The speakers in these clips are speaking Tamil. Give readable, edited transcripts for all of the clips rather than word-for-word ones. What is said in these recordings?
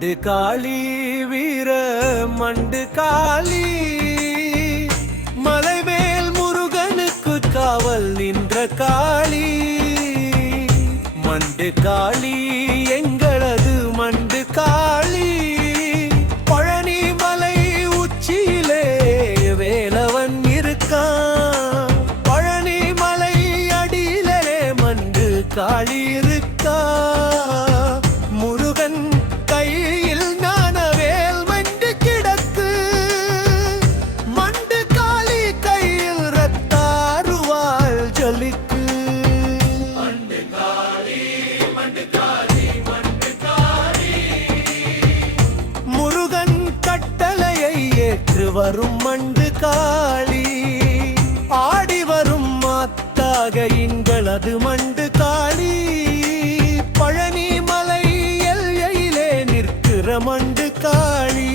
மண்டு காளி வீர மண்டு காளி மலைமேல் முருகனுக்கு காவல் நின்ற காளி மண்டு காளி எங்களது மண்டு காளி பழனி மலை உச்சியிலே வேலவன் இருக்கான் பழனி மலை அடியிலே மண்டு காளி இருக்கா முருகன் கையில் ஞானவேல் மண்டு கிடக்கு மண்டு காளி கையில் ரத்தாருவாள் ஜொலிக்கு மண்டு காளி மண்டு காளி மண்டு காளி முருகன் கட்டளையை ஏற்று வரும் மண்டு காளி ஆடி வரும் மாத்தாக எங்களது மண்டு காளி பழனி மலை எல்லையிலே நிற்கிற மண்டு காளி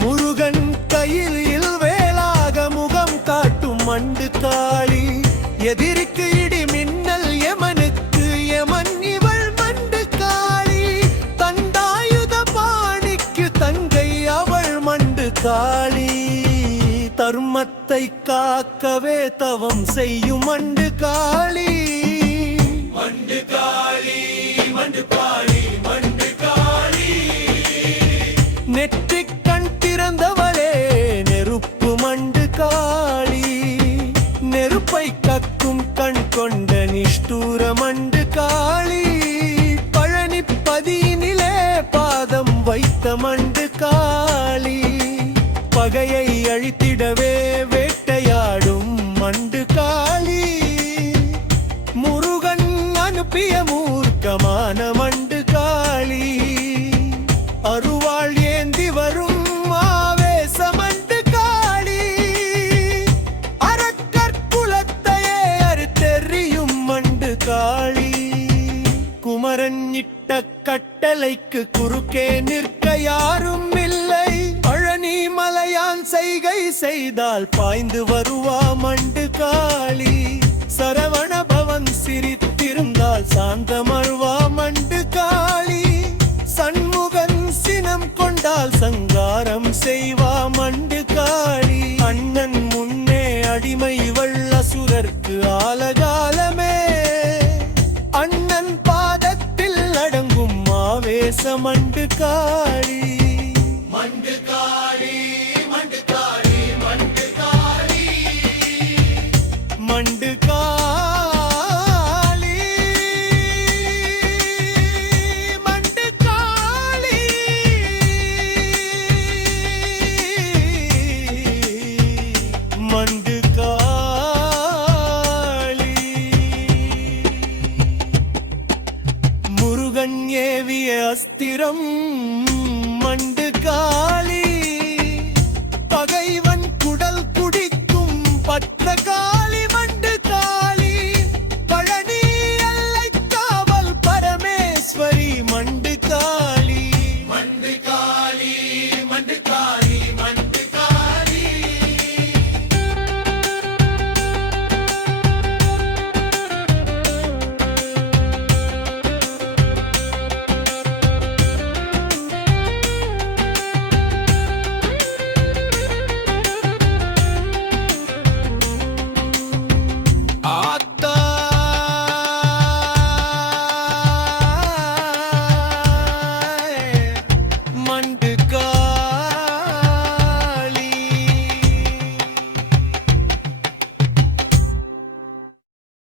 முருகன் கையில் வேலாக முகம் காட்டும் மண்டு காளி எதிரிக்கு இடி மின்னல் யமனுக்கு யமன் இவள் மண்டு காளி தண்டாயுத பாணிக்கு தங்கை அவள் மண்டு காளி தர்மத்தை காக்கவே தவம் செய்யும் மண்டு காளி மண்டு காளி மண்டு காளி மண்டு காளி நெற்றிக் கண் திறந்தவளே நெருப்பு மண்டு காளி நெருப்பை கக்கும் கண் கொண்ட நிஷ்டூர மண்டு காளி பழனிப்பதியினிலே பாதம் வைத்த மண்டு காளி பகையை அழித்திடவே வேட்டையாடும் மண்டு காளி முருகன் அனுப்பிய மூர்க்கமான மண்டு காளி அருவாள் ஏந்தி வரும் ஆவேச மண்டு காளி அரக்கற்குலத்தையே அறுத்தெறியும் மண்டு காளி குமரன் இட்ட கட்டளைக்கு குறுக்கே நிற்க யாரும் இல்லை பழனி மலையான் செய்கை செய்தால் பாய்ந்து வருவா மண்டு காளி சரவண பவன் சிரித்திருந்தால் சாந்தமழ்வா மண்டு காளி சண்முகன் சினம் கொண்டால் சங்காரம் செய்வா மண்டு காளி அண்ணன் முன்னே அடிமை வள்ளசுரர்க்கு ஆலகாலமே அண்ணன் பாதத்தில் அடங்கும் ஆவேச மண்டு காளி